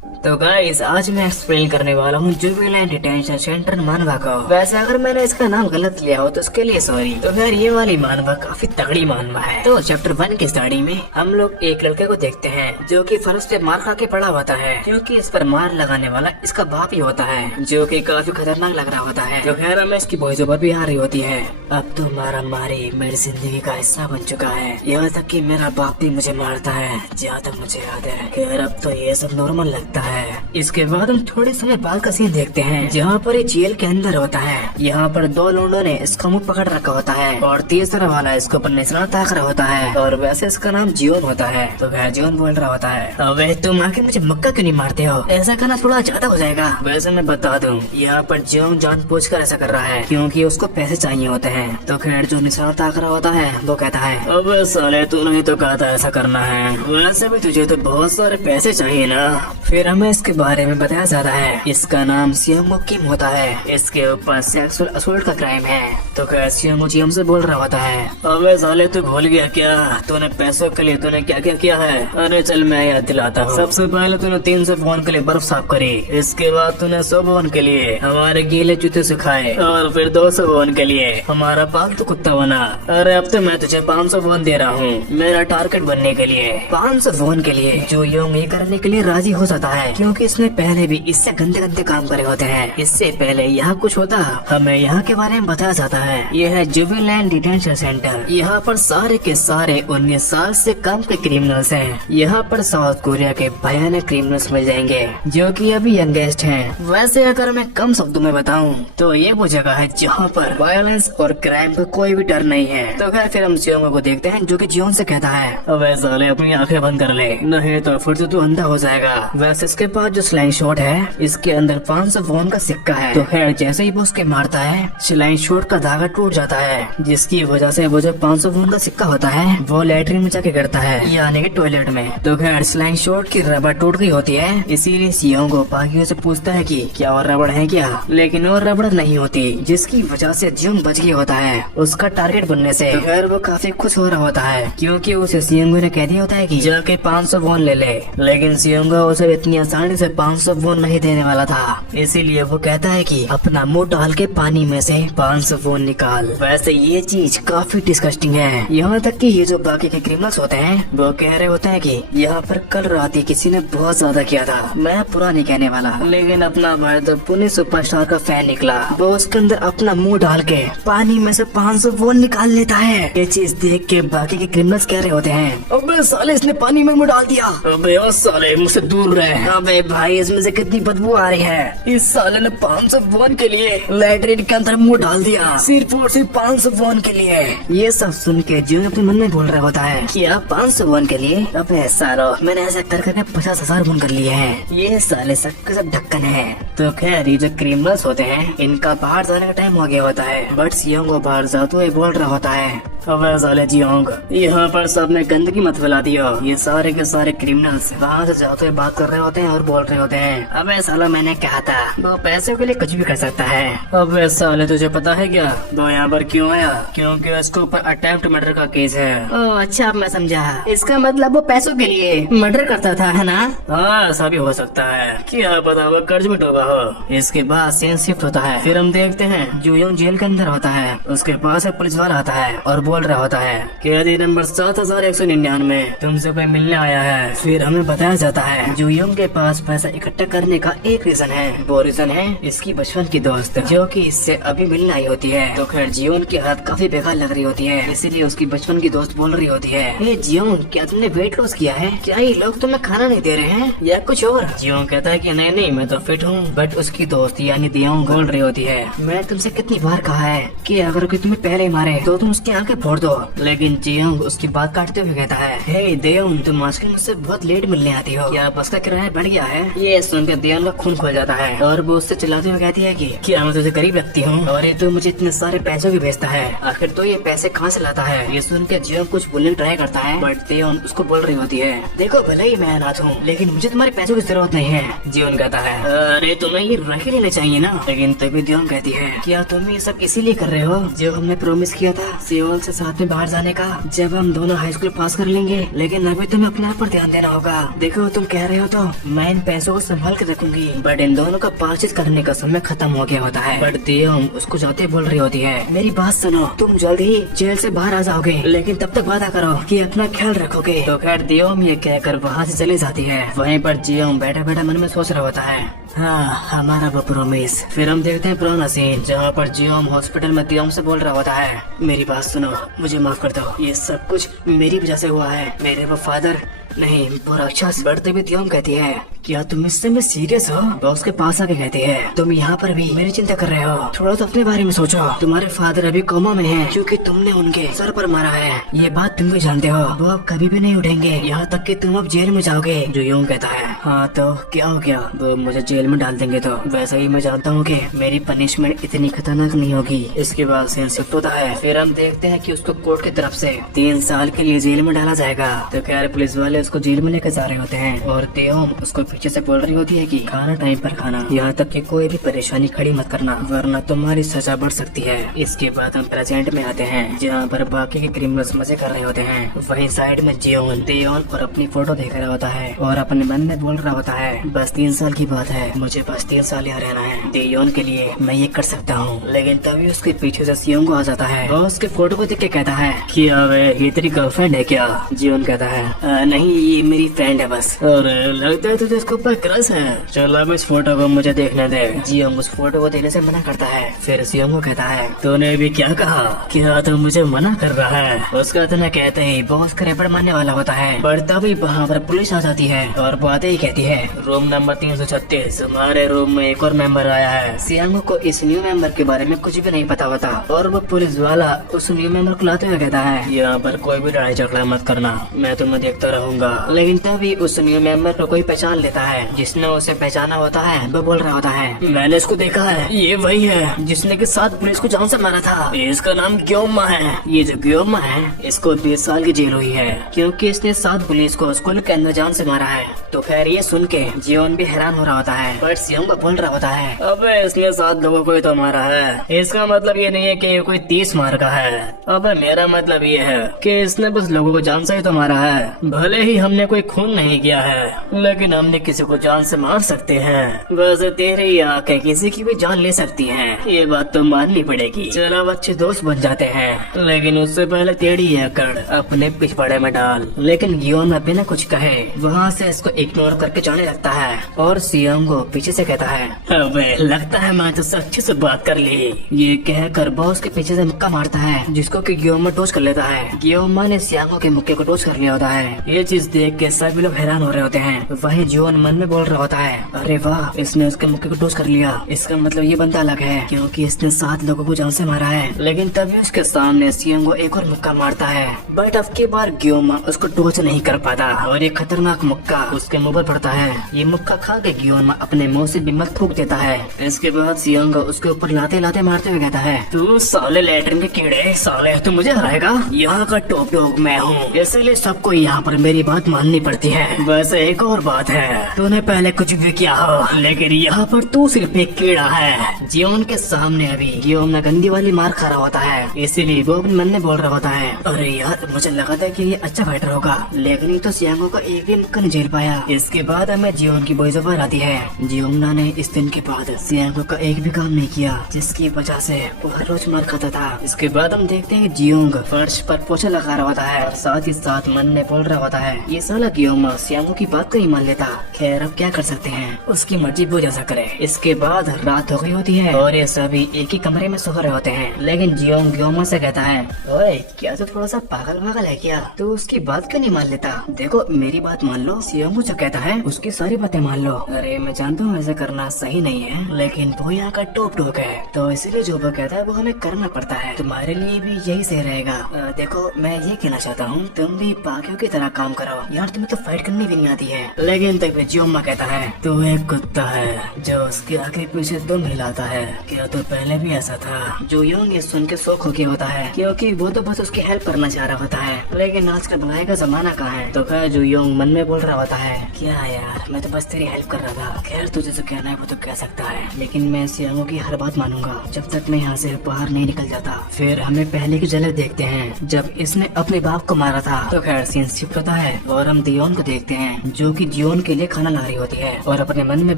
तो गाइस आज मैं एक्सप्लेन करने वाला हूँ जुबिलेंट डिटेंशन सेंटर मानवा का। वैसे अगर मैंने इसका नाम गलत लिया हो तो उसके लिए सॉरी। तो यार ये वाली मानवा काफी तगड़ी मानवा है। तो चैप्टर 1 की स्टार्टिंग में हम लोग एक लड़के को देखते हैं जो कि फर्श पे मार खा के पड़ा होता है, क्योंकि इस पर मार लगाने वाला इसका बाप ही होता है, जो कि काफी खतरनाक लग रहा होता है। तो खैर हमें इसकी वॉइस ओवर भी आ रही होती है। अब तो मारा मारी मेरी जिंदगी का हिस्सा बन चुका है, यहाँ तक कि मेरा बाप भी मुझे मारता है, जहाँ तक मुझे याद है। खैर अब तो ये सब नॉर्मल लगता है। इसके बाद हम थोड़े समय बाद का सीन देखते हैं, जहाँ पर ये जेल के अंदर होता है। यहाँ पर 2 लोगों ने इसका मुंह पकड़ रखा होता है और तीसरा वाला इसको पर निशाना ताक रहा होता है, और वैसे इसका नाम जियोन होता है। तो खैर जियोन बोल रहा होता है, अबे तुम आके मुझे मक्का क्यों नहीं मारते हो, ऐसा करना थोड़ा ज्यादा हो जाएगा। वैसे मैं बता दूं, यहाँ पर जियोन जानबूझकर ऐसा कर रहा है क्योंकि उसको पैसे चाहिए होते हैं। तो खैर जो निशाना ताक रहा होता है वो कहता है, अब साले तूने ही तो कहा था ऐसा करना है, वैसे भी तुझे तो बहुत सारे पैसे चाहिए ना। फिर हमें इसके बारे में बताया जाता है, इसका नाम सियोंगो किम होता है, इसके ऊपर सेक्सुअल असोल्ट का क्राइम है। तो खैर सियोंगो जियोन से बोल रहा होता है, अबे साले तू भूल गया क्या, तूने पैसों के लिए तूने क्या क्या किया है। अरे चल मैं याद दिलाता हूँ। सबसे पहले तूने 300 फोन के लिए बर्फ साफ करी, इसके बाद तूने 100 फोन के लिए हमारे गीले जूते सुखाए, और फिर 200 फोन के लिए हमारा पालतू कुत्ता बना। अरे अब तो मैं तुझे 500 फोन दे रहा हूँ मेरा टारगेट बनने के लिए। 500 फोन के लिए जो योंग ये करने के लिए राजी हो जाता है, क्योंकि इसने पहले भी इससे गंदे गंदे काम करे होते हैं। इससे पहले यहाँ कुछ होता, हमें यहाँ के बारे में बताया जाता है। यह है जुबिलेंट डिटेंशन सेंटर। यहाँ पर सारे के सारे 19 साल से कम के क्रिमिनल्स हैं। यहाँ पर साउथ कोरिया के भयानक क्रिमिनल्स मिल जाएंगे जो कि अभी यंगेस्ट हैं। वैसे अगर मैं कम शब्दों में बताऊं तो ये वो जगह है जहाँ पर वायलेंस और क्राइम का कोई भी डर नहीं है। तो खैर फिर हम जियोंग को देखते हैं, जो कि जियोंग से कहता है, अबे साले अपनी आंखें बंद कर ले, नहीं तो फिर तू अंधा हो जाएगा। वैसे इसके पास जो स्लाइंग शॉट है, इसके अंदर 500 वॉन का सिक्का है। तो खैर जैसे ही वो उसके मारता है, स्लाइंग शॉट का धागा टूट जाता है, जिसकी वजह से वो जो 500 वॉन का सिक्का होता है वो लैट्रिन में जाके गिरता है, यानी कि टॉयलेट में। तो खैर स्लाइंग शॉट की रबड़ टूट गई होती है, इसीलिए जियोंग बाकियों से पूछता है कि क्या और रबड़ है क्या, लेकिन और रबड़ नहीं होती, जिसकी वजह से जियोंग बच गया होता है उसका टारगेट बनने से। तो खैर वो काफी खुश हो रहा होता है, क्योंकि उसे जियोंग ने कह दिया होता है कि जाके 500 वॉन ले ले, लेकिन जियोंग उसे इतनी आसानी से 500 वॉन नहीं देने वाला था। इसीलिए वो कहता है कि अपना मुंह डाल के पानी में से 500 वॉन निकाल। वैसे ये चीज काफी डिस्गस्टिंग है, यहाँ तक कि ये जो बाकी के क्रिमिनल्स होते हैं वो कह रहे होते हैं कि यहाँ पर कल रात ही किसी ने बहुत ज्यादा किया था। मैं पूरा नहीं कहने वाला, लेकिन अपना भाई तो पुणे सुपरस्टार का फैन निकला, वो उसके अंदर अपना मुंह डाल के पानी में से 500 वॉन निकाल लेता है। ये चीज देख के बाकी के क्रिमिनल्स कह रहे होते हैं, अबे साले इसने पानी में मुंह डाल दिया, अबे ओ साले मुझसे दूर रहे, अबे भाई इसमें से कितनी बदबू आ रही है, इस साले ने 500 वॉन के लिए लैट्रिन के अंदर मुंह डाल दिया, सिर्फ और सिर्फ 500 वॉन के लिए। ये सब सुन के जो अपने मन में बोल रहा होता है कि आप 500 वॉन के लिए, अबे सालो मैंने ऐसा कर करके 50,000 वॉन कर लिए हैं, ये साले सब के सब ढक्कन है। तो खैर ये जो क्रिमिनल्स होते हैं इनका बाहर जाने का टाइम हो गया होता है, बट जियोंग बाहर जाते हुए बोल रहा होता है, अबे साले जियोंग यहाँ पर सबने गंदगी मत फैला दिया। ये सारे के सारे क्रिमिनल्स वहाँ से जाते हुए बात कर रहे होते हैं और बोल रहे होते हैं, अबे साला मैंने कहा था वो पैसों के लिए कुछ भी कर सकता है। अबे साले तुझे पता है क्या वो यहाँ पर क्यों आया, क्योंकि इसके ऊपर अटेम्प्ट मर्डर का केस है। ओह अच्छा अब मैं समझा, इसका मतलब वो पैसों के लिए मर्डर करता था, है ना। हाँ ऐसा भी हो सकता है, क्या पता वो कर्ज में डूबा हो। इसके बाद सीन शिफ्ट होता है, फिर हम देखते हैं जो योंग जेल के अंदर होता है, उसके पास एक पुलिस वाला आता है और बोल रहा होता है कैदी नंबर 7199 तुमसे कोई मिलने आया है। फिर हमें बताया जाता है जो योंग के पास पैसा इकट्ठा करने का एक रीजन है, वो रीजन है इसकी बचपन की दोस्त जो कि इससे अभी मिलने आई होती है। तो खैर जियोंग की हालत काफी बेकार लग रही होती है, इसीलिए उसकी बचपन की दोस्त बोल रही होती है, हे जियोंग क्या तुमने वेट लॉस किया है, क्या ये लोग तुम्हें खाना नहीं दे रहे हैं या कुछ और। जियोंग कहता है कि नहीं नहीं मैं तो फिट हूँ, बट उसकी दोस्त यानी दियोंग बोल रही होती है, मैं तुमसे कितनी बार कहा है कि अगर कोई तुम्हें पहले मारे तो तुम उसकी आंखें फोड़ दो, लेकिन जियोंग उसकी बात काटते हुए कहता है, हे दियोंग तुम आजकल मुझसे बहुत लेट मिलने आती हो, क्या बस का किराया बढ़ गया है। ये सुनकर दियोंग का खून खोल जाता है और वो उससे चिल्लाते हुए कहती है कि क्या मैं तुझे गरीब लगती हूँ और ये तो मुझे इतने सारे पैसे भी भेजता है, आखिर तो ये पैसे कहाँ से लाता है। ये सुनकर जियोंग कुछ बोलने ट्राई करता है, बट दियोंग उसको बोल रही होती है, देखो भले ही मैं अनाथ हूँ लेकिन मुझे तुम्हारे पैसों की जरूरत नहीं है। जियोंग कहता है, अरे तुम्हें ये रख ही लेना चाहिए ना, लेकिन तभी दियोंग कहती है, क्या तुम ये सब इसीलिए कर रहे हो जो हमने प्रॉमिस किया था सियोल से साथ में बाहर जाने का जब हम दोनों हाई स्कूल पास कर लेंगे। लेकिन अभी तुम्हें अपने आप पर ध्यान देना होगा। देखो तुम कह रहे हो तो मैं इन पैसों को संभाल कर रखूंगी, बट इन दोनों का परचेज करने का समय खत्म हो गया होता है। बट दियोम उसको जाते बोल रही होती है, मेरी बात सुनो, तुम जल्द ही जेल से बाहर आ जाओगे, लेकिन तब तक वादा करो कि अपना ख्याल रखोगे। तो खैर दियोम ये कहकर वहाँ से चली जाती है। वहीं पर जियोम बैठा बैठा मन में सोच रहा होता है, हाँ हमारा वो प्रोमिस। फिर हम देखते हैं पुराना सीन जहाँ पर जियोम हॉस्पिटल में दियोम से बोल रहा होता है, मेरी बात सुनो, मुझे माफ कर दो, ये सब कुछ मेरी वजह से हुआ है। मेरे वो फादर नहीं वो राक्षस। बढ़ते भी दियोम कहती है, क्या तुम इससे में सीरियस हो? बॉस के पास आके कहती है, तुम यहाँ पर भी मेरी चिंता कर रहे हो, थोड़ा तो अपने बारे में सोचो। तुम्हारे फादर अभी कोमा में हैं क्योंकि तुमने उनके सर पर मारा है, ये बात तुम भी जानते हो। वो अब कभी भी नहीं उठेंगे, यहाँ तक कि तुम अब जेल में जाओगे। जो यूं कहता है, हाँ तो क्या हो गया, वो मुझे जेल में डाल देंगे तो वैसे ही मैं जानता हूँ कि मेरी पनिशमेंट इतनी खतरनाक नहीं होगी। इसके बाद सीन शिफ्ट होता है। फिर हम देखते हैं कि उसको कोर्ट की तरफ से 3 साल के लिए जेल में डाला जाएगा। तो खैर पुलिस वाले उसको जेल में लेकर जा रहे होते हैं और दियोम उसको पीछे से बोल रही होती है कि खाना टाइम पर खाना, यहाँ तक कि कोई भी परेशानी खड़ी मत करना वरना तुम्हारी सजा बढ़ सकती है। इसके बाद हम प्रेजेंट में आते हैं जहाँ पर बाकी के क्रिमिनल्स मजे कर रहे होते हैं। वहीं साइड में जियोन दियोन और अपनी फोटो देख रहा होता है और अपने मन में बोल रहा होता है, बस 3 साल की बात है, मुझे बस 3 साल यहाँ रहना है। दियोन के लिए मैं ये कर सकता हूँ। लेकिन तभी उसके पीछे से सियोंग आ जाता है और उसके फोटो को देख के कहता है, क्या वे ये तेरी गर्लफ्रेंड है क्या? जियोन कहता है, नहीं ये मेरी फ्रेंड है बस। और लगता है तुझे इसके ऊपर क्रश है, चलो अब इस फोटो को मुझे देखने दे। जियोंग उस फोटो को देने से मना करता है। फिर सियोंग को कहता है, तूने भी क्या कहा, क्या तू मुझे मना कर रहा है? उसका इतना कहते ही बॉस का रेपड़ मारने वाला होता है, पर तभी वहाँ पर पुलिस आ जाती है और बातें ही कहती है, रूम नंबर 336 हमारे रूम में एक और मेंबर आया है। सियोंग को इस न्यू मेंबर के बारे में कुछ भी नहीं पता होता और वो पुलिस वाला उस न्यू मेंबर को लाते हुए कहता है, यहाँ पर कोई भी लड़ाई झगड़ा मत करना, मैं तुम्हें देखता रहूंगा। लेकिन तभी उस न्यू मेंबर को कोई पहचान लेता है। जिसने उसे पहचाना होता है वो बोल रहा होता है, मैंने इसको देखा है, ये वही है जिसने के साथ पुलिस को जान से मारा था। इसका नाम ग्योमा है। ये जो ग्योमा है इसको 20 साल की जेल हुई है क्योंकि इसने 7 पुलिस को स्कूल के अंदर जान से मारा है। तो खैर ये सुन के जियोन भी हैरान हो रहा होता है, बट सियोंग बोल रहा होता है, अबे इसने 7 लोगों को ही तो मारा है, इसका मतलब ये नहीं है कि ये कोई 30 मार का है। अबे मेरा मतलब ये है कि इसने बस लोगों को जान से ही तो मारा है। भले ही हमने कोई खून नहीं किया है लेकिन हमने किसी को जान से मार सकते हैं। वैसे तेरी आंखें किसी की भी जान ले सकती हैं, ये बात तो माननी पड़ेगी। चलो अच्छे दोस्त बन जाते हैं, लेकिन उससे पहले तेरी आकड़ अपने पिछवाड़े में डाल। लेकिन गियोन बिना कुछ कहे वहाँ से इसको इग्नोर करके जाने लगता है और सियोंग को पीछे से कहता है, अबे लगता है मैं तुझसे अच्छे से बात कर ली। ये कहकर बॉस के पीछे से मुक्का मारता है जिसको कि गियोमा टोच कर लेता है। गियोमा ने सियांगो के मुक्के को टोच कर लिया होता है। ये चीज देख के सभी लोग हैरान हो रहे होते हैं। वहीं जियोन मन में बोल रहा होता है, अरे वाह इसने उसके मुक्के को टोच कर लिया, इसका मतलब ये बंदा अलग है क्योंकि इसने 7 लोगों को जान से मारा है। लेकिन तभी उसके सामने सियांगो एक और मुक्का मारता है, बट अब की बार गियोमा उसको टोच नहीं कर पाता और ये खतरनाक मुक्का उसके मुंह पर पड़ता है। ये मुक्का खा के गियोमा अपने मुंह से बिमल थूक देता है। इसके बाद सियांगो उसके ऊपर लाते लाते मारते हुए कहता है, तू साले लैट्रिन के कीड़े, साले तू मुझे हराएगा? यहाँ का टॉप डॉग मैं हूँ, इसलिए सबको यहाँ पर मेरी बात माननी पड़ती है। वैसे एक और बात है, तूने पहले कुछ भी किया हो लेकिन यहाँ पर तू सिर्फ एक कीड़ा है। जियोन के सामने अभी गियोमा गंदी वाली मार खा रहा होता है, इसीलिए वो अपने मन में बोल रहा होता है, अरे यार मुझे लगा था कि ये अच्छा फाइटर होगा लेकिन ये तो सियांगो का एक भी मुक्का नहीं झेल पाया। इसके बाद हमें जियोन की वॉइस ओवर आती है। जियोंगना ने इस दिन के बाद सियांगो का एक भी काम नहीं किया जिसकी वजह से वो हर रोज मार खाता था। इसके बाद हम देखते हैं जियोंग फर्श पर पोछा लगा रहा होता है और साथ ही साथ मन में बोल रहा होता है, ये साला गियोमा सियांगो की बात को नहीं मान लेता। खैर अब क्या कर सकते हैं, उसकी मर्जी वो जैसा करे। इसके बाद रात हो गई होती है और ये सभी एक ही कमरे में सो रहे होते हैं। लेकिन जियोंग गियोमा से कहता है, ओए क्या तू थोड़ा सा पागल है क्या? तू उसकी बात क्यों नहीं मान लेता? देखो मेरी बात मान लो। सियांगो जो कहता है उसकी सारी बातें मान लो। अरे मैं जानता हूँ ऐसा करना सही नहीं है लेकिन वो यहाँ का टॉप डॉग है तो इसलिए जो वो कहता है वो हमें करना पड़ता है। तुम्हारे लिए भी यही सही रहेगा। देखो मैं ये कहना चाहता हूँ तुम भी बाकियों की तरह काम करो यार, तुम्हें तो फाइट करनी भी नहीं आती है। लेकिन तभी तभी जियोंगमा कहता है तू एक कुत्ता है जो उसके आगे पीछे दुम हिलाता है। क्या तो पहले भी ऐसा था? जो योंग ये सुन के शौक हो गया होता है क्योंकि वो तो बस उसकी हेल्प करना चाह रहा होता है, लेकिन आजकल भलाई का जमाना कहाँ है। तो खैर जो योंग मन में बोल रहा होता है क्या यार मैं तो बस तेरी हेल्प कर रहा था, खैर तुझे जो कहना है वो तो कह सकता है, लेकिन मैं सियांगो की हर बात मानूंगा जब तक मैं यहाँ से बाहर नहीं निकल जाता। फिर हमें पहले की झलक देखते हैं जब इसने अपने बाप को मारा था। तो खैर सीन शिफ्ट होता है और हम दियोन को देखते हैं जो कि जियोन के लिए खाना ला रही होती है और अपने मन में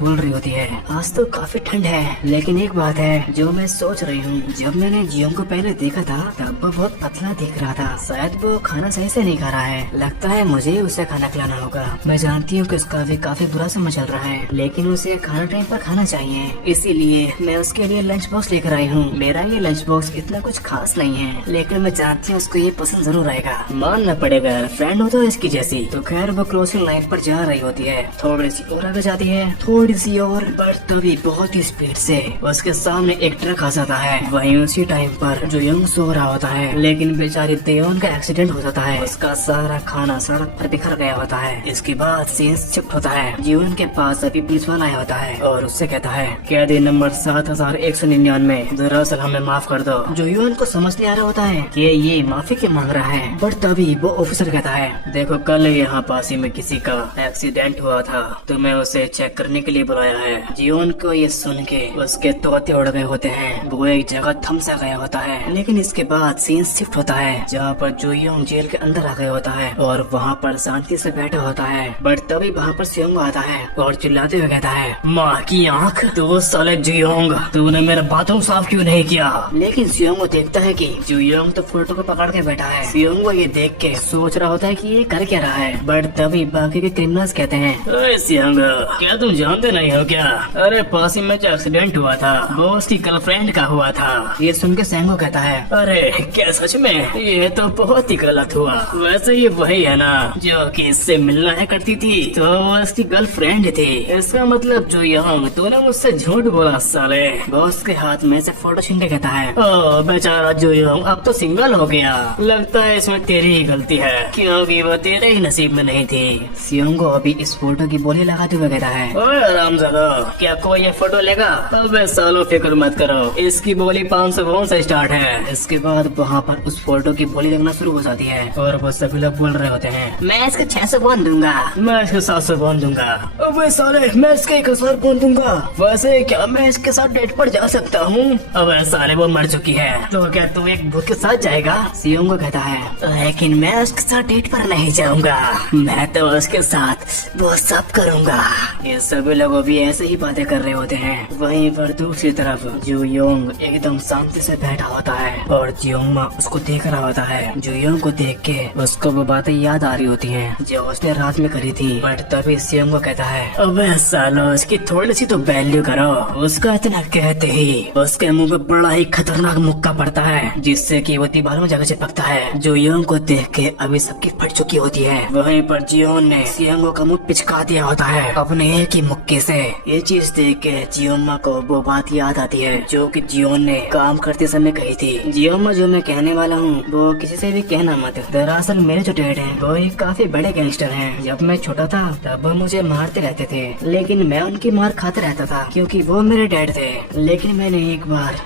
बोल रही होती है आज तो काफी ठंड है, लेकिन एक बात है जो मैं सोच रही हूँ, जब मैंने जियोन को पहले देखा था तब वो बहुत पतला दिख रहा था, शायद वो खाना सही से नहीं खा रहा है, लगता है मुझे उसे खाना खिलाना होगा। मैं जानती हूँ कि उसका भी काफी बुरा समय चल रहा है, लेकिन उसे खाना टाइम पर खाना चाहिए, इसीलिए मैं उसके लिए लंच बॉक्स लेकर आई हूँ। मेरा ये लंच बॉक्स इतना कुछ खास नहीं है, लेकिन मैं जानती हूँ उसको ये पसंद जरूर आएगा, मानना पड़ेगा फ्रेंड हो तो इसकी जैसी। तो खैर वो क्रॉसिंग लाइन पर जा रही होती है, थोड़ी सी और आगे जाती है, थोड़ी सी और, पर तभी बहुत ही स्पीड से उसके सामने एक ट्रक आ जाता है। वहीं उसी टाइम पर जो यंग सो रहा होता है, लेकिन बेचारी देयोन का एक्सीडेंट हो जाता है, उसका सारा खाना सड़क पर बिखर गया होता है। इसके बाद सीन शिफ्ट होता है, जीवन के पास अभी पुलिस वाला आया होता है और उससे कहता है कैदी नंबर 7199 दरअसल हमें माफ कर दो। जो युवन को समझ नहीं आ रहा होता है कि ये माफी क्यों मांग रहा है, बट तभी वो ऑफिसर कहता है देखो कल यहाँ पास ही में किसी का एक्सीडेंट हुआ था तो मैं उसे चेक करने के लिए बुलाया है। जीवन को ये सुन के उसके तोते उड़ गए होते हैं, वो एक जगह थम सा गया होता है। लेकिन इसके बाद सीन शिफ्ट होता है जहाँ पर जुयोंग जेल के अंदर आ गया होता है और वहाँ पर शांति से बैठा होता है, बट तभी वहाँ पर सियोंग आता है और चिल्लाते हुए कहता है माँ की आँख, तू साले जुयोंग तूने मेरा बाथरूम साफ क्यों नहीं किया। लेकिन सियोंग को देखता है कि जुयोंग तो फोटो को पकड़ के बैठा है। सियोंग को ये देख के सोच रहा होता है कि ये कर क्या रहा है, बट तभी बाकी के क्रिमिनल्स कहते हैं सियोंग क्या तुम जानते नहीं हो क्या, अरे पास ही में जो एक्सीडेंट हुआ था वो उसकी गर्लफ्रेंड का हुआ था। ये सुन के सेंगो कहता है अरे क्या सच में, ये तो बहुत ही गलत हुआ। वैसे ये वही है ना जो कि इससे मिलना है करती थी, तो वो उसकी गर्लफ्रेंड थी। इसका मतलब जो यहाँ तूने मुझसे झूठ बोला साले। बॉस के हाथ में से फोटो छीन के कहता है ओ बेचारा जो अब तो सिंगल हो गया, लगता है इसमें तेरी ही गलती है क्योंकि वो तेरे ही नसीब में नहीं थी। सियोंगो अभी इस फोटो की बोली लगाते हुए कहता है ओए आरामजादा क्या कोई ये फोटो लेगा, अबे सालो फिक्र मत करो, इसकी बोली 500 वोन से स्टार्ट है। इसके बाद वहाँ पर उस फोटो की बोली लगना शुरू हो जाती है और वो सभी लोग बोल रहे होते हैं मैं इसके 600 वोन दूंगा, मैं इसके 700 वोन दूंगा, अबे साले मैं इसके 1000 वोन दूंगा। वैसे क्या मैं इसके साथ डेट पर जा सकता हूँ? अबे साले वो मर चुकी है, तो क्या तू एक भूत के साथ जाएगा? सियोंगो कहता है लेकिन मैं उसके साथ डेट पर नहीं जाऊंगा, मैं तो उसके साथ वो सब करूंगा। ये सभी लोग भी ऐसे ही बातें कर रहे होते हैं। वहीं पर दूसरी तरफ जुयोंग एकदम शांति से बैठा होता है और जियोंगमा उसको देख रहा होता है। जुयोंग को देख के उसको वो बातें याद आ रही होती हैं जो उसने रात में करी थी, बट तभी सियोंगो कहता है अबे सालो इसकी थोड़ी सी तो वैल्यू करो। उसका इतना कहते ही उसके मुंह पे बड़ा ही खतरनाक मुक्का पड़ता है जिससे कि वो दीवार में जाकर चिपकता है। जुयोंग को देख के अभी सबकी फट चुकी होती है। वहीं पर जियोंग ने सियोंगो का मुंह पिचका दिया होता है अपने एक ही मुक्के से। ये चीज देख के जियोंगमा को वो बात याद आती है जो कि जियोंग ने काम करते समय कही थी। जियोंगमा जो मैं कहने वाला हूँ वो किसी से भी कहना मत। दरअसल मेरे जो डैड हैं वो एक काफी बड़े गैंगस्टर हैं। जब मैं छोटा था तब वो मुझे मारते रहते थे, लेकिन मैं उनकी मार खाते रहता था क्योंकि वो मेरे डैड थे। लेकिन मैंने एक बार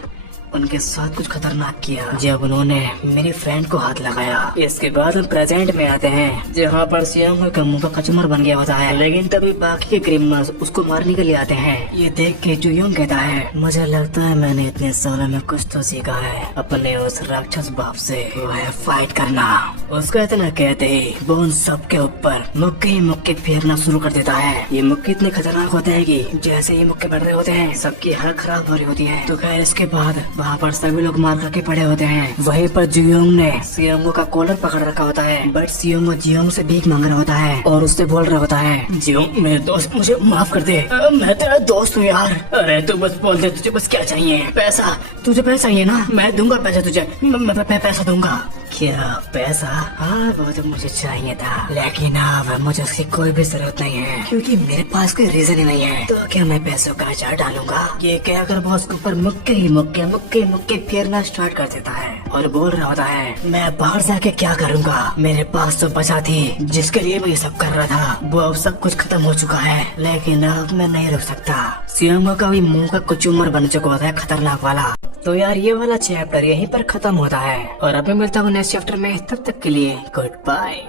उनके साथ कुछ खतरनाक किया जब उन्होंने मेरी फ्रेंड को हाथ लगाया। इसके बाद हम प्रेजेंट में आते हैं जहाँ पर सियोंग का मुंह का कचमर बन गया होता है, लेकिन तभी बाकी के क्रिमिनल्स उसको मारने के लिए आते हैं। ये देख के जुयोंग कहता है मुझे लगता है मैंने इतने सालों में कुछ तो सीखा है अपने उस राक्षस बाप से, वो है फाइट करना। उसका इतना कहते ही वो उन सब के ऊपर मुक्के फेरना शुरू कर देता है। ये मुक्के इतने खतरनाक होते हैं कि जैसे ये मुक्के बढ़ रहे होते हैं सबकी हालत खराब हो रही होती है। तो खैर इसके बाद वहाँ पर सभी लोग मार करके पड़े होते हैं। वहीं पर जुयोंग ने सियोंगो का कॉलर पकड़ रखा होता है, बट सियोंगो जियोंग से भीख मांग रहा होता है और उससे बोल रहा होता है जियोंग मेरे दोस्त मुझे माफ कर दे, मैं तेरा दोस्त हूँ यार। अरे तू बस बोल दे तुझे बस क्या चाहिए? पैसा, तुझे पैसा चाहिए ना? मैं दूंगा पैसा तुझे, मैं पैसा दूंगा। क्या पैसा? हाँ वो तो मुझे चाहिए था, लेकिन अब मुझे उसकी कोई भी जरूरत नहीं है क्योंकि मेरे पास कोई रीजन ही नहीं है। तो क्या मैं पैसों का अचार डालूंगा? ये कहकर बॉस के ऊपर मुक्के ही मुक्के मुक्के मुक्के फेरना स्टार्ट कर देता है और बोल रहा होता है मैं बाहर जाके क्या करूंगा, मेरे पास तो बचा थी जिसके लिए मैं ये सब कर रहा था, वो अब सब कुछ खत्म हो चुका है, लेकिन अब मैं नहीं रुक सकता। सियामा का भी मुंह का कुचुमर बन चुका होता है, खतरनाक वाला। तो यार ये वाला चैप्टर यहीं पर खत्म होता है और अभी मिलता हूँ नेक्स्ट चैप्टर में, तब तक के लिए गुड बाय।